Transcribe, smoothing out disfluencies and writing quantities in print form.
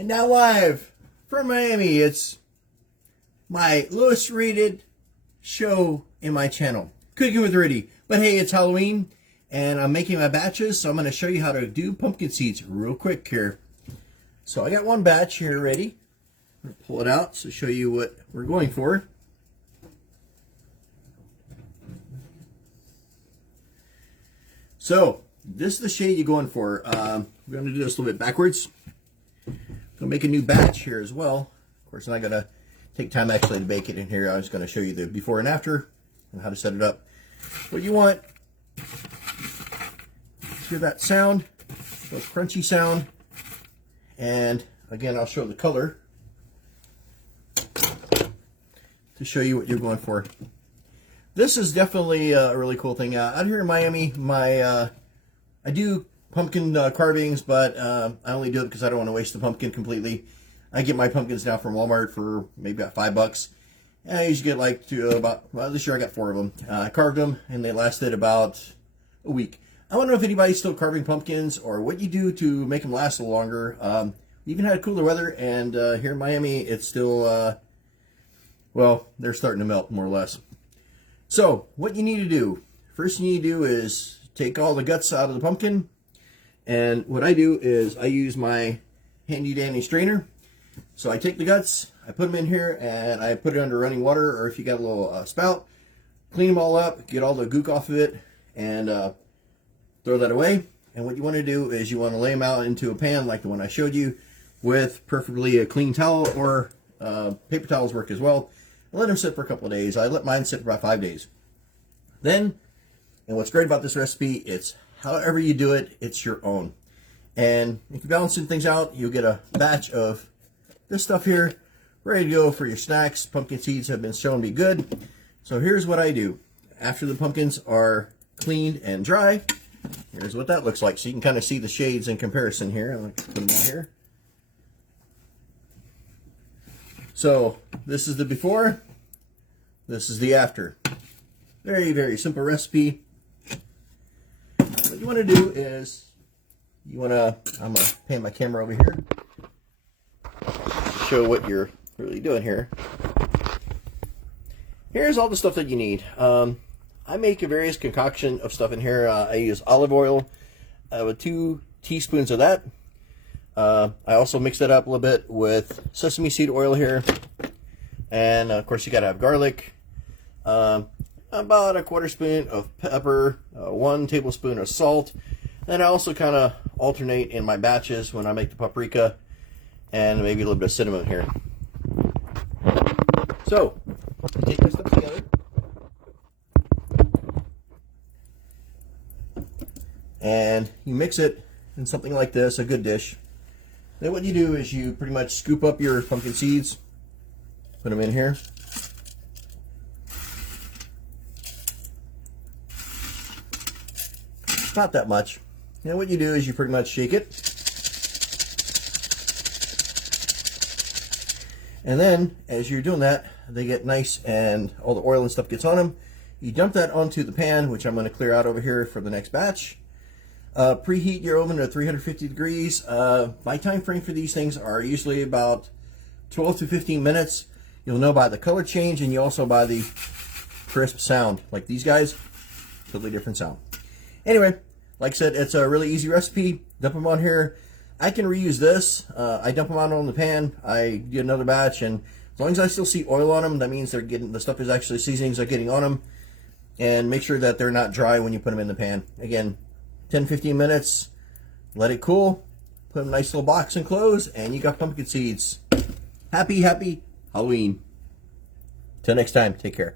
And now live from Miami, it's my lowest rated show in my channel, Cooking with Rudy. But hey, it's Halloween and I'm making my batches, so I'm going to show you how to do pumpkin seeds real quick here. So I got one batch here ready. I'm going to pull it out to show you what we're going for. So this is the shade you're going for. We're going to do this a little bit backwards. I'm going to make a new batch here as well. Of course, I'm not going to take time actually to bake it in here. I'm just going to show you the before and after and how to set it up. What you want, hear that sound, that crunchy sound, and again, I'll show the color to show you what you're going for. This is definitely a really cool thing. Out here in Miami, I do pumpkin carvings, but I only do it because I don't want to waste the pumpkin completely. I get my pumpkins now from Walmart for maybe about $5. And I usually get like well, this year I got 4 of them. I carved them and they lasted about a week. I don't know if anybody's still carving pumpkins or what you do to make them last a little longer. We even had cooler weather, and here in Miami it's still, well, they're starting to melt more or less. So what you need to do, first thing you need to do is take all the guts out of the pumpkin. And what I do is I use my handy dandy strainer. So I take the guts, I put them in here, and I put it under running water, or if you got a little spout, clean them all up, get all the gook off of it, and throw that away. And what you want to do is you want to lay them out into a pan like the one I showed you, with preferably a clean towel, or paper towels work as well. And let them sit for a couple of days. I let mine sit for about 5 days. Then, and what's great about this recipe, it's however you do it, it's your own. And if you're balancing things out, you'll get a batch of this stuff here, ready to go for your snacks. Pumpkin seeds have been shown to be good. So here's what I do. After the pumpkins are cleaned and dry, here's what that looks like. So you can kind of see the shades in comparison here. I'm going to put them out here. So this is the before, this is the after. Very, very simple recipe. What you want to do is, I'm going to pan my camera over here, show what you're really doing here. Here's all the stuff that you need. I make a various concoction of stuff in here. I use olive oil with 2 teaspoons of that. I also mix that up a little bit with sesame seed oil here, and of course you gotta have garlic, about a 1/4 spoon of pepper, 1 tablespoon of salt. Then I also kind of alternate in my batches when I make the paprika, and maybe a little bit of cinnamon here. So take this stuff together, and you mix it in something like this, a good dish. Then what you do is you pretty much scoop up your pumpkin seeds, put them in here. Not that much. And what you do is you pretty much shake it. And then as you're doing that, they get nice and all the oil and stuff gets on them. You dump that onto the pan, which I'm going to clear out over here for the next batch. Preheat your oven to 350 degrees. My time frame for these things are usually about 12 to 15 minutes. You'll know by the color change, and you also by the crisp sound. Like these guys, totally different sound. Anyway, like I said, it's a really easy recipe. Dump them on here. I can reuse this. I dump them out on the pan. I do another batch, and as long as I still see oil on them, that means they're getting, the stuff is actually, seasonings are getting on them. And make sure that they're not dry when you put them in the pan. Again, 10-15 minutes, let it cool, put them in a nice little box and close, and you got pumpkin seeds. Happy Halloween. Till next time, take care.